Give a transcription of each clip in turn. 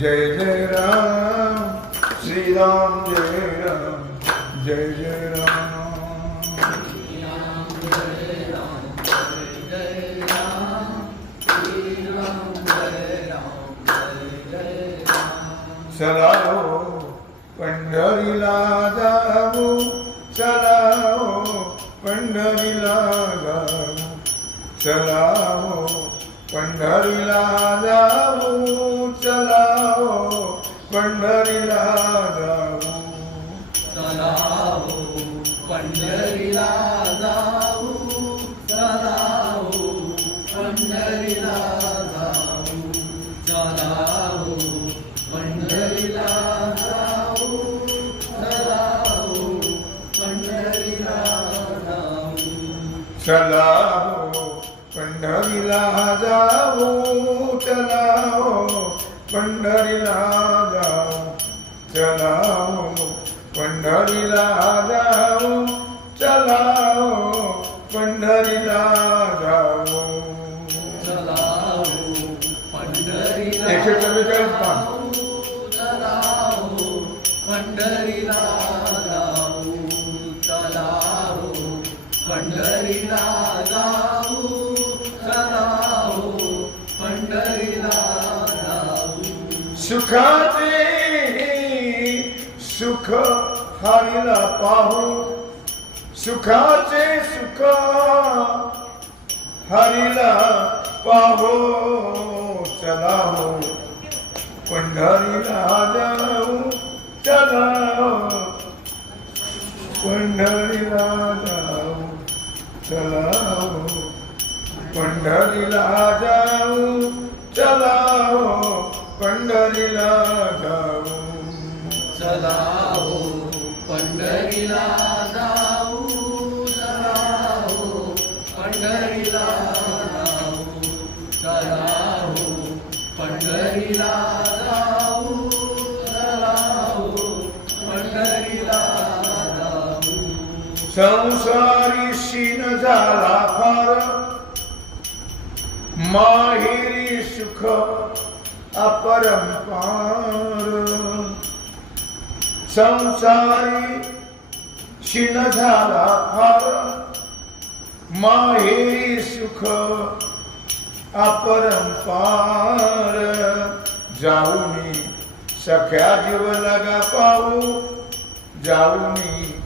जय जय राम श्रीराम जय राम जय जय राम चला हो पंढरीला जाऊ चला हो पंढरीला जाऊ चला हो पंढरीला जाऊ चला हो पंढरीला जाऊ. चला हो पंढरीला जाऊ. चला हो पंढरीला जाऊ. चलाहो पंढरीला जाऊ चलाहो पंढरीला जाऊ चला हो पंढरीला जाऊ. पंढरीला जाऊ चला हो पंढरीला जाऊ चला हो पंढरीला जाऊ एकशे चव्वेचाळीस पान. पंढरीला जाऊ चलाहो पंढरीला सुखाचे सुख हरीला पाहू. सुखाचे सुख हरीला पाहो. चला हो. पंढरीला जाऊ. चला पंढरीला जाऊ. चला हो. पंढरीला जाऊ. चला हो. पंढरीला जाऊ चलाहो पंढरीला जाऊ चलाहो पंढरीला जाऊ चलाहो पंढरीला जाऊ चलाहो पंढरीला जाऊ संसारी शीन झाला फार माहिरी सुख अपरंपार। संसारी क्षीण झाला फार। माहिरी सुख अपरंपार। जाऊनी सख्या जीव लगा पाऊ जाऊनी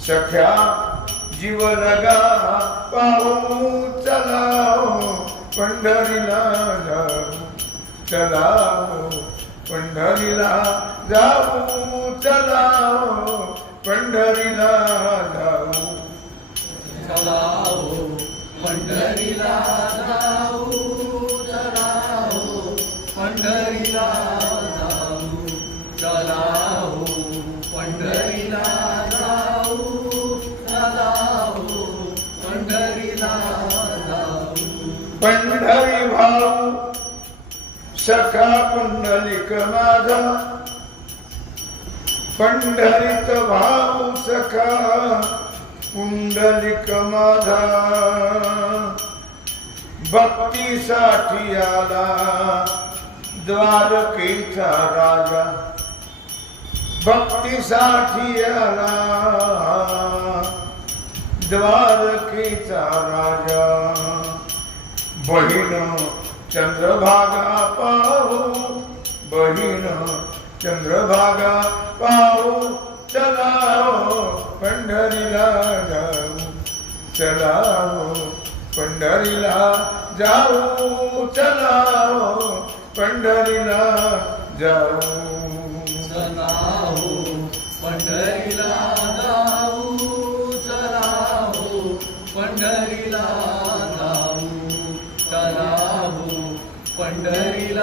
सख्या जीव लगा पाऊ चला हो पंढरीला जाऊ। चलाओ पंढरीला जाऊ चलाओ पंढरीला जाऊ. चला पंढरीला हो, सखा पुंडलिक माझा पंढरीत भाऊ सखा पुंडलिक माझा भक्तीसाठी आला द्वारकेचा राजा। भक्तीसाठी आला द्वारकेचा राजा। बहिण चंद्रभागा पाहू बहीण चंद्रभागा पाहो चलाओ पंढरीला जाऊ चलाओ पंढरीला जाऊ चलाओ पंढरीला जाऊ. चलाहो पंढरी पंढरीला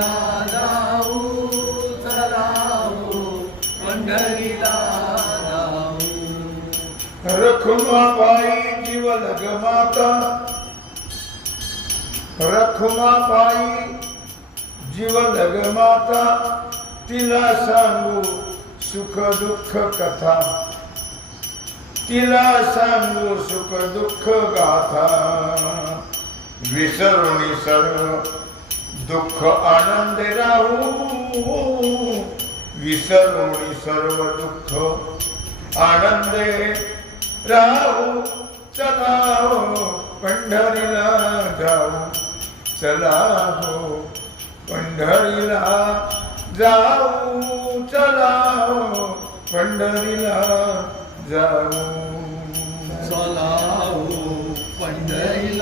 जाऊ चलाहो पंढरीला जाऊ. रखुमाबाई जीव लग माता रखुमाबाई जीव लग माता तिला सांगू सुख दुःख कथा. तिला सांगू सुख दुःख गाथा. विसरुणी सर्व दुःख आनंद राहू. विसरून सर्व दुःख. आनंदे राहू. चला हो पंढरीला जाऊ. चला हो पंढरीला जाऊ. चला हो पंढरीला जाऊ. चलाओ हो, पंढरीला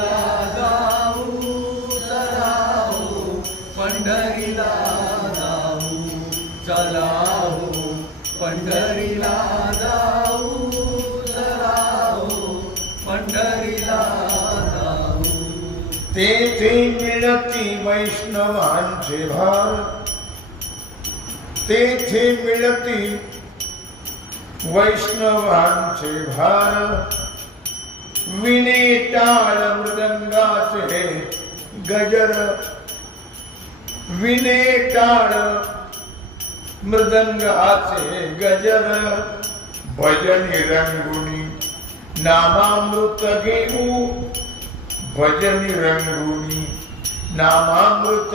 तेथे मिळती वैष्णवांचे भार तेथे मिळती वैष्णवांचे भार विने टाळ मृदंगाचे गजर। विने टाळ मृदंगाचे गजर। भजनी रंगुणी नामामृत घेऊ ભજન રંગરૂની નામામૃત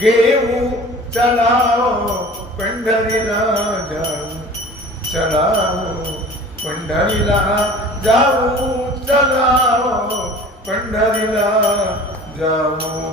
ગેવું ચલાવો પંઢરીલા જાવું ચલાવો પંઢરીલા જાવું ચલાવો પંઢરીલા જાવું.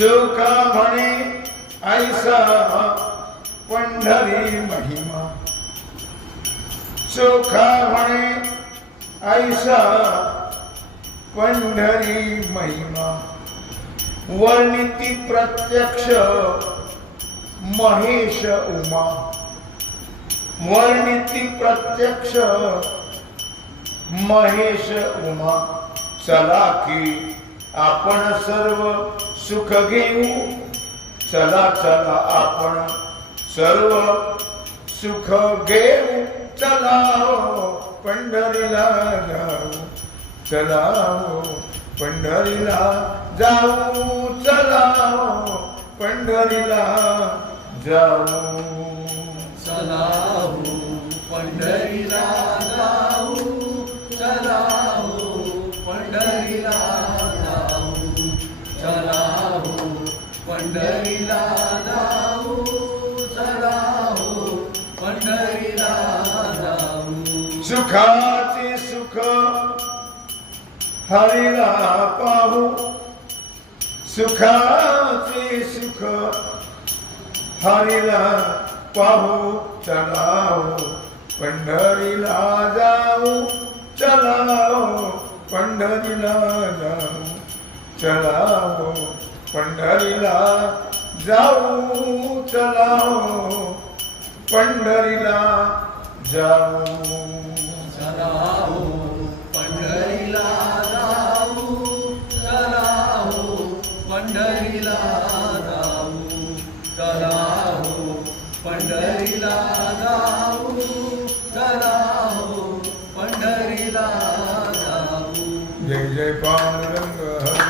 चोखा म्हणे ऐसा पंढरी महिमा. चोखा म्हणे ऐसा पंढरी महिमा. वर्णिती प्रत्यक्ष महेश उमा. वर्णिती प्रत्यक्ष महेश उमा. चला की आपण सर्व सुख घेऊ. चला चला आपण सर्व सुख घेऊ. चला हो, पंढरीला जाऊ. चला हो पंढरीला जाऊ. चला हो, पंढरीला जाऊ. चला हो, पंढरीला पंढरीला जाऊ चलाओ पंढरीला जाऊ सुखाचे सुख हरिला पाहू. सुखाचे सुख हरिला पाहू. चलाओ पंढरीला जाऊ. चलाओ पंढरीला जाऊ. चलाओ पंढरीला जाऊ चलाओ पंढरीला जाऊ. पंढरीला जाऊ चलाओ पंढरीला जाऊ चलाओ पंढरीला जाऊ चलाओ पंढरीला जाऊ. जय जय पांडुरंग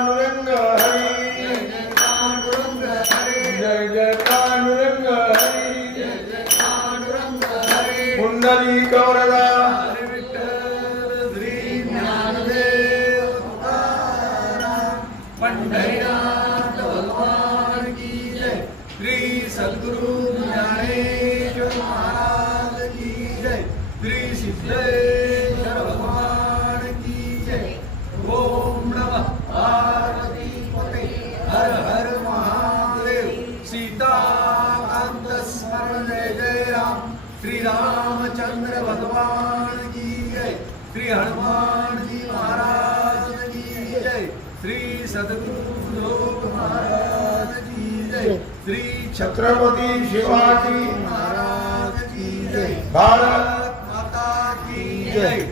श्री सद्गुरु ज्ञानेश्वर महाराज की जय। श्री सिद्धेश्वर भगवान की जय। ओम नमः पार्वती पते। हर हर महादेव। सीताकांत स्मरण जय जय राम। श्री रामचंद्र भगवान की जय। श्री हनुमान जी महाराज की जय। श्री सद्गुरु लोक महाराज श्री छत्रपती शिवाजी महाराज की जय भारत माता की जय. जय